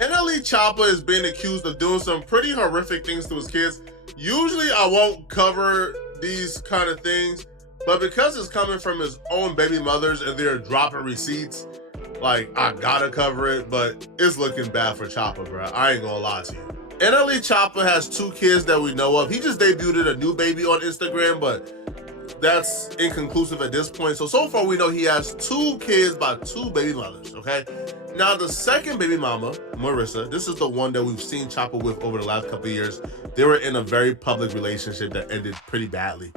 Nle Choppa is being accused of doing some pretty horrific things to his kids. Usually I won't cover these kind of things, but because it's coming from his own baby mothers and they're dropping receipts, like, I gotta cover it, but it's looking bad for Choppa, bro. I ain't gonna lie to you. Nle Choppa has 2 kids that we know of. He just debuted a new baby on Instagram, but that's inconclusive at this point. So far we know he has 2 kids by 2 baby mothers, okay? Now the second baby mama, Marissa, this is the one that we've seen Choppa with over the last couple of years. They were in a very public relationship that ended pretty badly.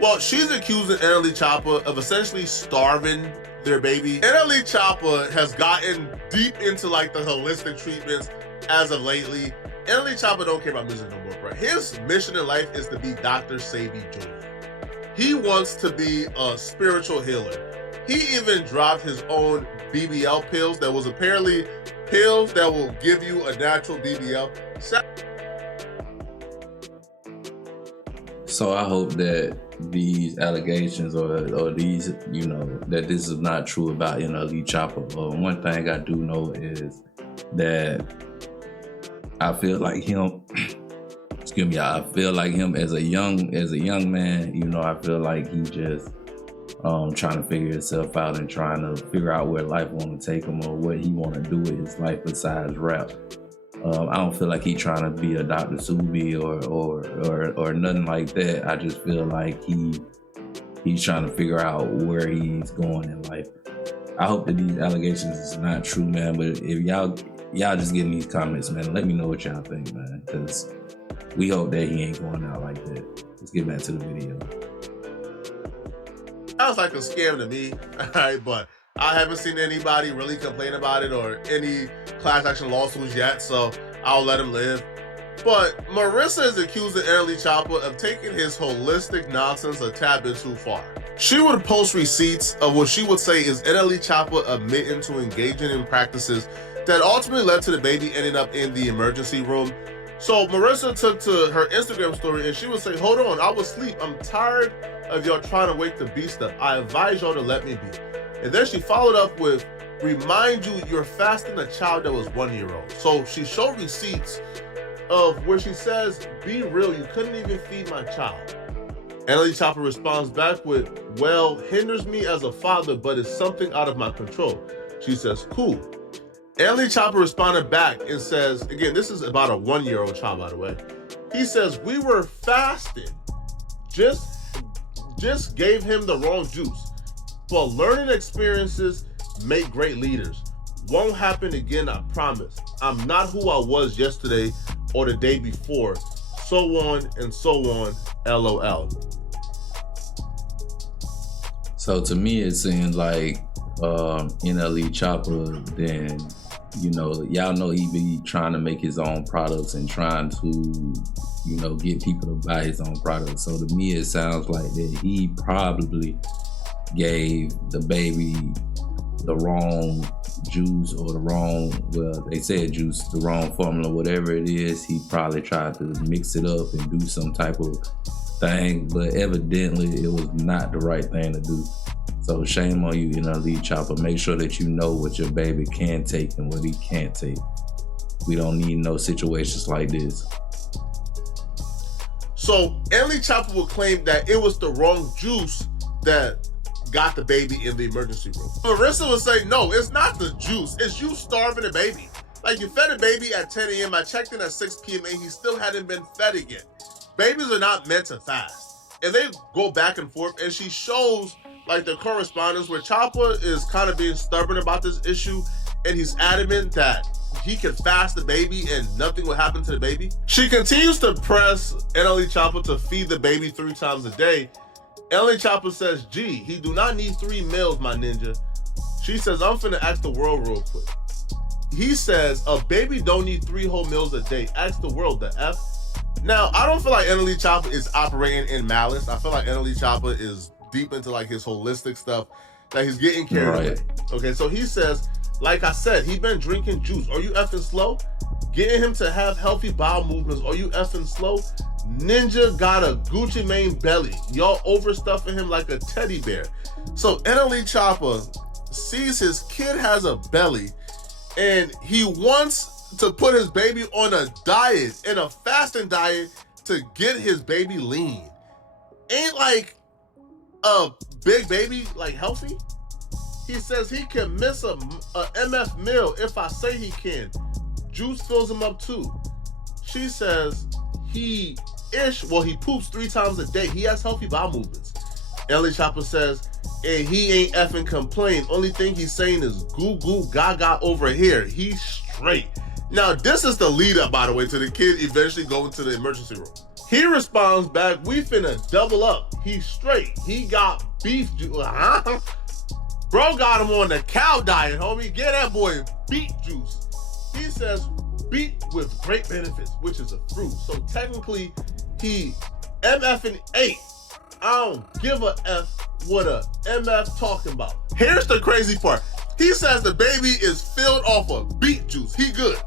Well, she's accusing Nle Choppa of essentially starving their baby. Nle Choppa has gotten deep into like the holistic treatments as of lately. Nle Choppa don't care about music no more, bro. His mission in life is to be Dr. Sebi Jr. He wants to be a spiritual healer. He even dropped his own BBL pills that was apparently pills that will give you a natural BBL. So I hope that these allegations or these, that this is not true about Nle Choppa. One thing I do know is that I feel like him, I feel like him as a young man, I feel like he just trying to figure himself out and trying to figure out where life want to take him or what he want to do with his life besides rap. I don't feel like he trying to be a Dr. Sebi or nothing like that. I just feel like he's trying to figure out where he's going in life. I hope that these allegations is not true, man. But if y'all just getting these comments, man, let me know what y'all think, man, because we hope that he ain't going out like that. Let's get back to the video. Sounds like a scam to me, all right, but I haven't seen anybody really complain about it or any class action lawsuits yet, so I'll let him live. But Marissa is accusing Nle Choppa of taking his holistic nonsense a tad bit too far. She would post receipts of what she would say is Nle Choppa admitting to engaging in practices that ultimately led to the baby ending up in the emergency room. So Marissa took to her Instagram story and she would say, "Hold on, I was asleep. I'm tired of y'all trying to wake the beast up. I advise y'all to let me be." And then she followed up with, "Remind you, you're fasting a child that was 1 year old." So she showed receipts of where she says, "Be real, you couldn't even feed my child." Nle Choppa responds back with, "Well, hinders me as a father, but it's something out of my control." She says, "Cool." Nle Choppa responded back and says, again, this is about a 1 year old child, by the way. He says, "We were fasting. Just gave him the wrong juice. But learning experiences make great leaders. Won't happen again, I promise. I'm not who I was yesterday or the day before. So on and so on, LOL." So to me, it seems like Nle Choppa, then, y'all know he be trying to make his own products and trying to, get people to buy his own products. So to me, it sounds like that he probably gave the baby the wrong juice or they said juice, the wrong formula, whatever it is. He probably tried to mix it up and do some type of thing, but evidently it was not the right thing to do. So shame on you, Nle Choppa. Make sure that you know what your baby can take and what he can't take. We don't need no situations like this. So Nle Choppa will claim that it was the wrong juice that got the baby in the emergency room. Marissa would say, "No, it's not the juice. It's you starving the baby. Like, you fed a baby at 10 a.m. I checked in at 6 p.m. and he still hadn't been fed again." Babies are not meant to fast. And they go back and forth, and she shows like the correspondence where Choppa is kind of being stubborn about this issue, and he's adamant that he can fast the baby and nothing will happen to the baby. She continues to press Nle Choppa to feed the baby 3 times a day. Nle Choppa says, "Gee, he do not need 3 meals, my ninja." She says, "I'm finna ask the world real quick." He says, "A baby don't need 3 whole meals a day. Ask the world, the F." Now, I don't feel like Nle Choppa is operating in malice. I feel like Nle Choppa is deep into like his holistic stuff, that he's getting carried away. Okay, so he says, "Like I said, he been drinking juice. Are you effing slow? Getting him to have healthy bowel movements. Are you effing slow? Ninja got a Gucci Mane belly. Y'all overstuffing him like a teddy bear." So Nle Choppa sees his kid has a belly and he wants to put his baby on a diet, and a fasting diet, to get his baby lean. Ain't like a big baby like healthy? He says he can miss a MF meal if I say he can. Juice fills him up too. She says he poops 3 times a day. He has healthy bowel movements. Nle Choppa says, and he ain't effing complain. Only thing he's saying is goo goo gaga over here. He's straight. Now, this is the lead up, by the way, to the kid eventually going to the emergency room. He responds back, we finna double up. He's straight. He got beef juice. Bro got him on the cow diet, homie. Get that boy beet juice. He says beet with great benefits, which is a fruit. So technically, he MFing ate. I don't give a F what a MF talking about. Here's the crazy part. He says the baby is filled off of beet juice. He good.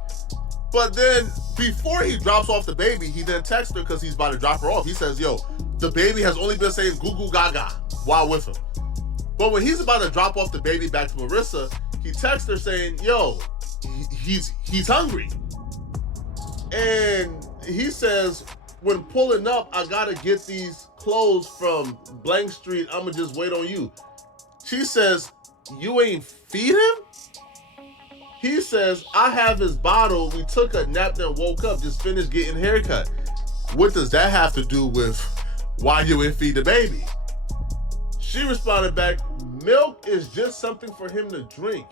But then before he drops off the baby, he then texts her because he's about to drop her off. He says, yo, the baby has only been saying goo goo gaga while with him. But when he's about to drop off the baby back to Marissa, he texts her saying, yo, he's hungry. And he says, when pulling up, I gotta get these clothes from Blank Street. I'ma just wait on you. She says, you ain't feed him? He says, I have his bottle. We took a nap, then woke up, just finished getting a haircut. What does that have to do with why you ain't feed the baby? She responded back, milk is just something for him to drink.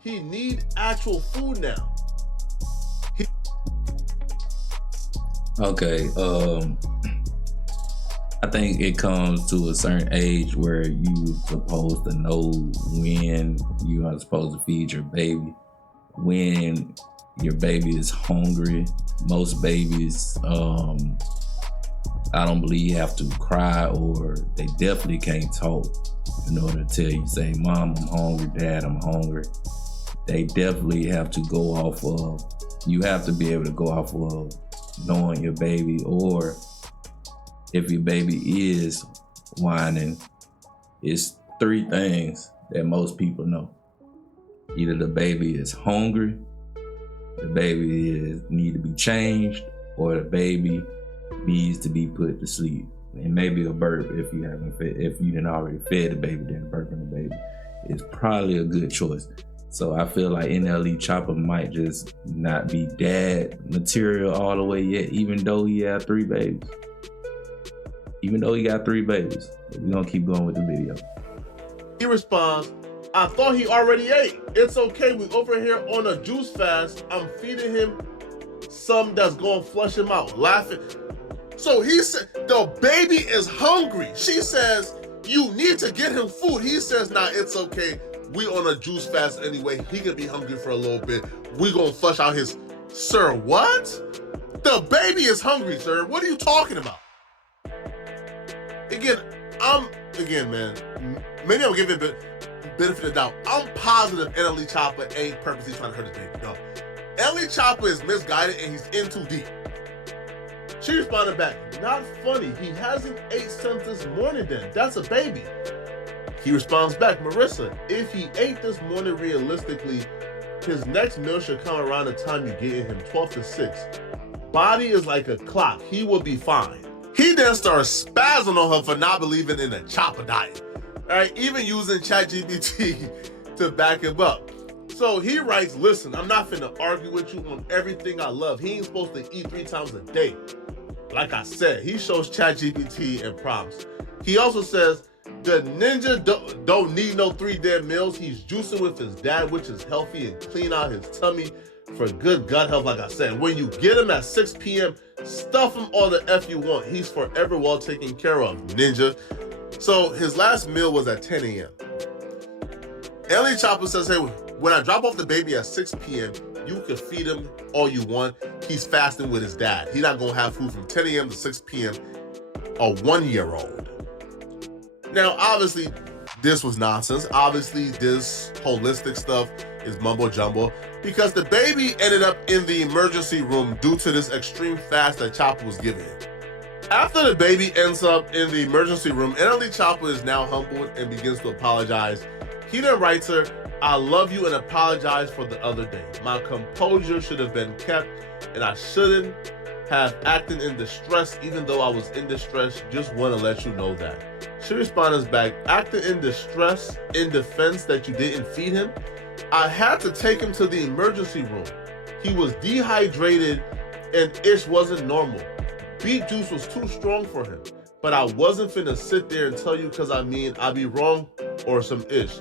He need actual food now. Okay, I think it comes to a certain age where you supposed to know when you are supposed to feed your baby. When your baby is hungry, most babies, I don't believe have to cry, or they definitely can't talk in order to tell you, say, Mom, I'm hungry, Dad, I'm hungry. They definitely have to go off of, you have to be able to go off of knowing your baby, or if your baby is whining, it's 3 things that most people know. Either the baby is hungry, the baby need to be changed, or the baby needs to be put to sleep. And maybe a burp if you haven't fed, if you didn't already fed the baby, then burping the baby is probably a good choice. So I feel like Nle Choppa might just not be dad material all the way yet, even though he had 3 babies. Even though he got 3 babies. But we're gonna keep going with the video. He responds, I thought he already ate. It's okay, we over here on a juice fast. I'm feeding him some that's gonna flush him out. Laughing. So he said, the baby is hungry. She says, you need to get him food. He says, nah, it's okay. We on a juice fast anyway. He could be hungry for a little bit. We gonna flush out his, sir, what? The baby is hungry, sir. What are you talking about? Again, man, maybe I'm giving the benefit of the doubt. I'm positive Nle Choppa ain't purposely trying to hurt his baby. No. Nle Choppa is misguided and he's in too deep. She responded back, not funny. He hasn't ate since this morning then. That's a baby. He responds back, Marissa, if he ate this morning realistically, his next meal should come around the time you get him, 12 to 6. Body is like a clock. He will be fine. He then starts spazzing on her for not believing in a Choppa diet. All right, even using ChatGPT to back him up. So he writes, listen, I'm not finna argue with you on everything I love. He ain't supposed to eat 3 times a day. Like I said, he shows ChatGPT and prompts. He also says, the ninja don't need no 3 damn meals. He's juicing with his dad, which is healthy and clean out his tummy for good gut health, like I said. When you get him at 6 p.m., stuff him all the F you want. He's forever well taken care of, ninja. So his last meal was at 10 a.m. Nle Choppa says, hey, when I drop off the baby at 6 p.m., you can feed him all you want. He's fasting with his dad. He's not gonna have food from 10 a.m. to 6 p.m. A 1-year-old. Now, obviously, this was nonsense. Obviously, this holistic stuff is mumbo jumbo because the baby ended up in the emergency room due to this extreme fast that Choppa was giving him. After the baby ends up in the emergency room, Nle Choppa is now humbled and begins to apologize. He then writes her, I love you and apologize for the other day. My composure should have been kept, and I shouldn't have acted in distress even though I was in distress. Just want to let you know that. She responds back, acting in distress in defense that you didn't feed him. I had to take him to the emergency room. He was dehydrated and ish wasn't normal. Beet juice was too strong for him. But I wasn't finna sit there and tell you because I mean I'd be wrong or some ish.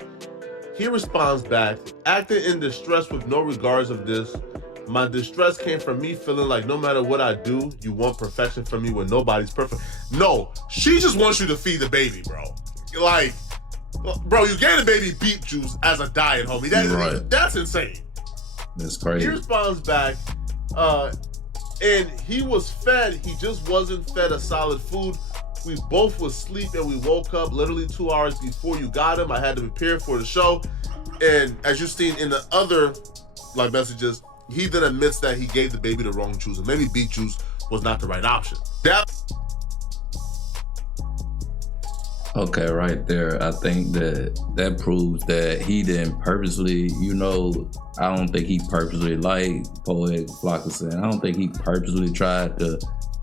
He responds back, acting in distress with no regards of this. My distress came from me feeling like no matter what I do, you want perfection from me when nobody's perfect. No, she just wants you to feed the baby, bro. Like, bro, you gave the baby beet juice as a diet, homie. That's insane. That's crazy. He responds back, and he was fed, he just wasn't fed a solid food. We both was asleep and we woke up literally 2 hours before you got him. I had to prepare for the show. And as you've seen in the other like messages, he then admits that he gave the baby the wrong juice. And maybe beet juice was not the right option. Okay, right there. I think that proves that he didn't purposely, I don't think he purposely, like Poet Flocka said, I don't think he purposely tried to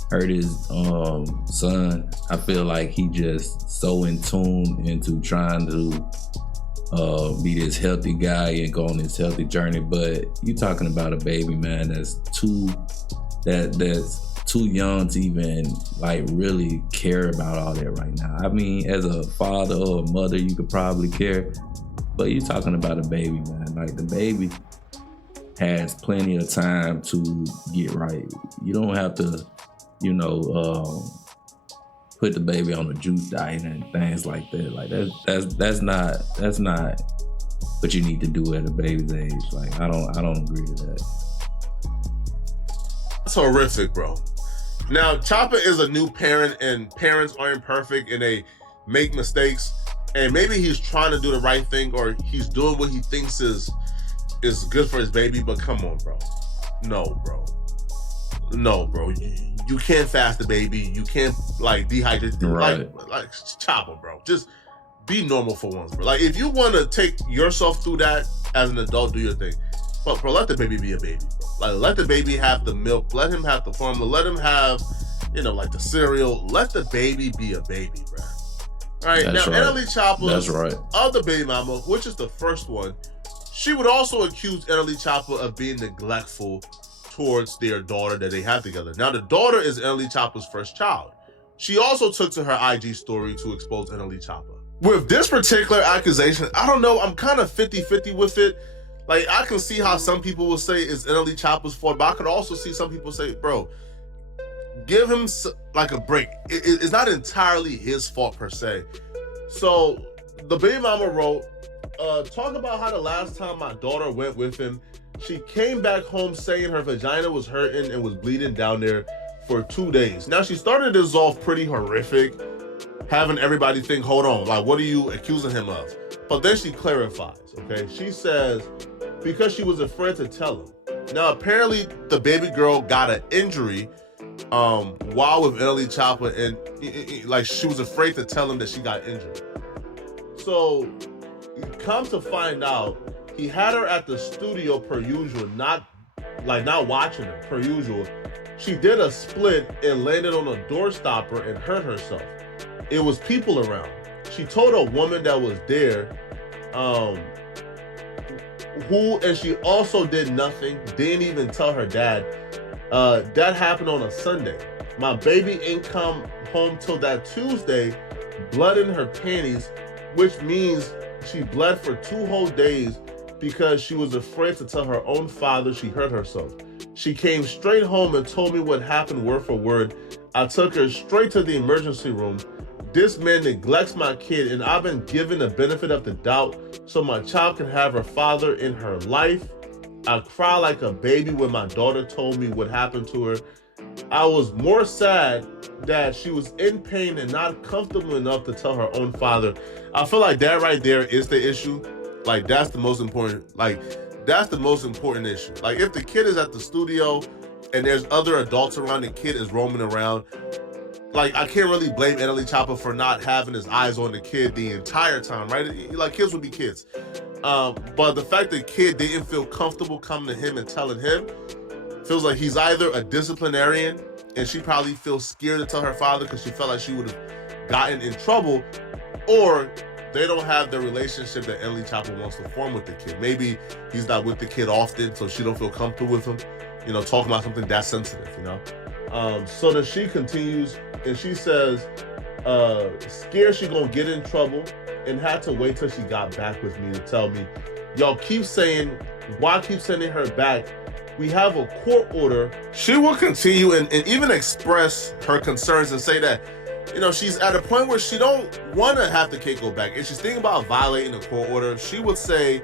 hurt his son. I feel like he just so in tune into trying to be this healthy guy and go on this healthy journey. But you talking about a baby, man, that's too young to even like really care about all that right now. I mean, as a father or a mother, you could probably care, but you're talking about a baby, man. Like the baby has plenty of time to get right. You don't have to put the baby on a juice diet and things like that. Like that's not what you need to do at a baby's age. Like I don't agree to that. That's horrific, bro. Now, Choppa is a new parent, and parents aren't perfect and they make mistakes. And maybe he's trying to do the right thing, or he's doing what he thinks is good for his baby. But come on, bro. No, bro. You can't fast the baby. You can't like dehydrate. Right. Like Choppa, bro. Just be normal for once, bro. Like if you want to take yourself through that as an adult, do your thing. But bro, let the baby be a baby, bro. Like let the baby have the milk. Let him have the formula. Let him have, like the cereal. Let the baby be a baby, bro. All right. That's now, right. Nle Choppa's right. other baby mama, which is the first one, she would also accuse Nle Choppa of being neglectful towards their daughter that they have together. Now, the daughter is Nle Choppa's first child. She also took to her IG story to expose Nle Choppa. With this particular accusation, I don't know, I'm kind of 50-50 with it. Like, I can see how some people will say it's Nle Choppa's fault, but I could also see some people say, bro, give him like a break. It's not entirely his fault per se. So the baby mama wrote, talk about how the last time my daughter went with him, she came back home saying her vagina was hurting and was bleeding down there for 2 days. Now, she started this off pretty horrific, having everybody think, hold on, like, what are you accusing him of? But then she clarifies, okay? She says, because she was afraid to tell him. Now, apparently, the baby girl got an injury while with Nle Choppa, and like, she was afraid to tell him that she got injured. So, come to find out, he had her at the studio per usual, not watching her per usual. She did a split and landed on a door stopper and hurt herself. It was people around. She told a woman that was there, and she also did nothing, didn't even tell her dad. That happened on a Sunday. My baby ain't come home till that Tuesday, blood in her panties, which means she bled for 2 whole days because she was afraid to tell her own father she hurt herself. She came straight home and told me what happened word for word. I took her straight to the emergency room. This man neglects my kid, and I've been given the benefit of the doubt so my child can have her father in her life. I cried like a baby when my daughter told me what happened to her. I was more sad that she was in pain and not comfortable enough to tell her own father. I feel like that right there is the issue. Like, that's the most important. Like, that's the most important issue. Like, if the kid is at the studio and there's other adults around, the kid is roaming around, like, I can't really blame Nle Choppa for not having his eyes on the kid the entire time, right? Like, kids would be kids. But the fact that kid didn't feel comfortable coming to him and telling him feels like he's either a disciplinarian and she probably feels scared to tell her father because she felt like she would have gotten in trouble, or they don't have the relationship that Nle Choppa wants to form with the kid. Maybe he's not with the kid often, so she don't feel comfortable with him, talking about something that sensitive, So then she continues and she says, scared she gonna get in trouble and had to wait till she got back with me to tell me, y'all keep saying, why keep sending her back? We have a court order. She will continue and even express her concerns and say that, she's at a point where she don't want to have the kid go back. If she's thinking about violating a court order, she would say,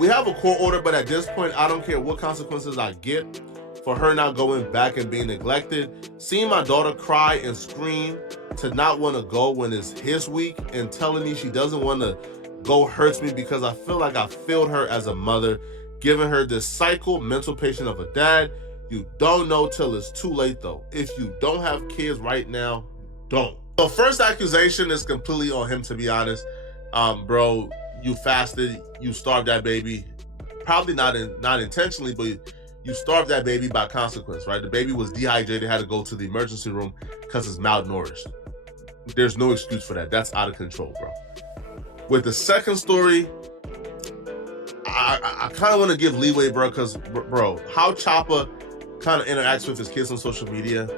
we have a court order, but at this point, I don't care what consequences I get for her not going back and being neglected. Seeing my daughter cry and scream to not want to go when it's his week and telling me she doesn't want to go hurts me because I feel like I failed her as a mother, giving her this cycle mental patient of a dad. You don't know till it's too late though. If you don't have kids right now, don't. The first accusation is completely on him, to be honest. Bro, you fasted, you starved that baby. Probably not intentionally, but you starved that baby by consequence, right? The baby was dehydrated, had to go to the emergency room because it's malnourished. There's no excuse for that. That's out of control, bro. With the second story, I kind of want to give leeway, bro, because, bro, how Choppa kind of interacts with his kids on social media,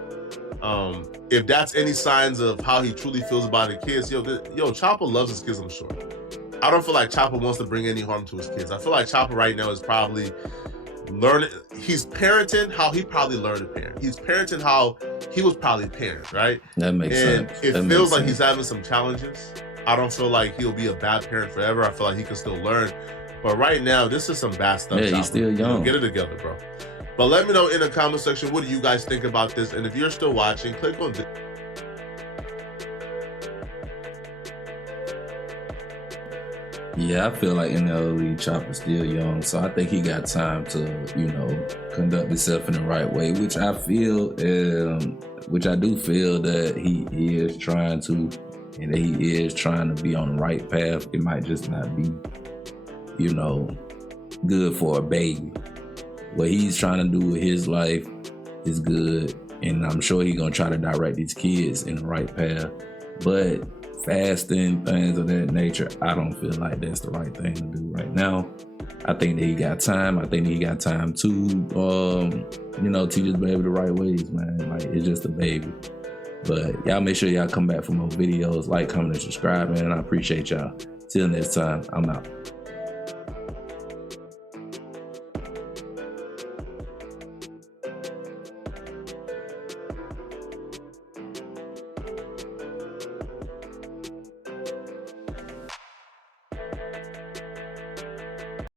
if that's any signs of how he truly feels about his kids, Choppa loves his kids, I'm sure. I don't feel like Choppa wants to bring any harm to his kids. I feel like Choppa right now is probably he's parenting how he probably learned to parent. He's parenting how he was probably parent, right? That makes sense. And it feels like he's having some challenges. I don't feel like he'll be a bad parent forever. I feel like he can still learn. But right now, this is some bad stuff. Yeah, Choppa. He's still young. Get it together, bro. But let me know in the comment section, what do you guys think about this? And if you're still watching, click on the... Yeah, I feel like Nle Choppa's still young, so I think he got time to, conduct himself in the right way, which I do feel that he is trying to, and that he is trying to be on the right path. It might just not be, good for a baby. What he's trying to do with his life is good, and I'm sure he's gonna try to direct these kids in the right path. But fasting, things of that nature, I don't feel like that's the right thing to do right now. I think that he got time. I think that he got time to, teach his baby the right ways, man. Like, it's just a baby. But y'all make sure y'all come back for more videos, like, comment, and subscribe, and I appreciate y'all. Till next time, I'm out.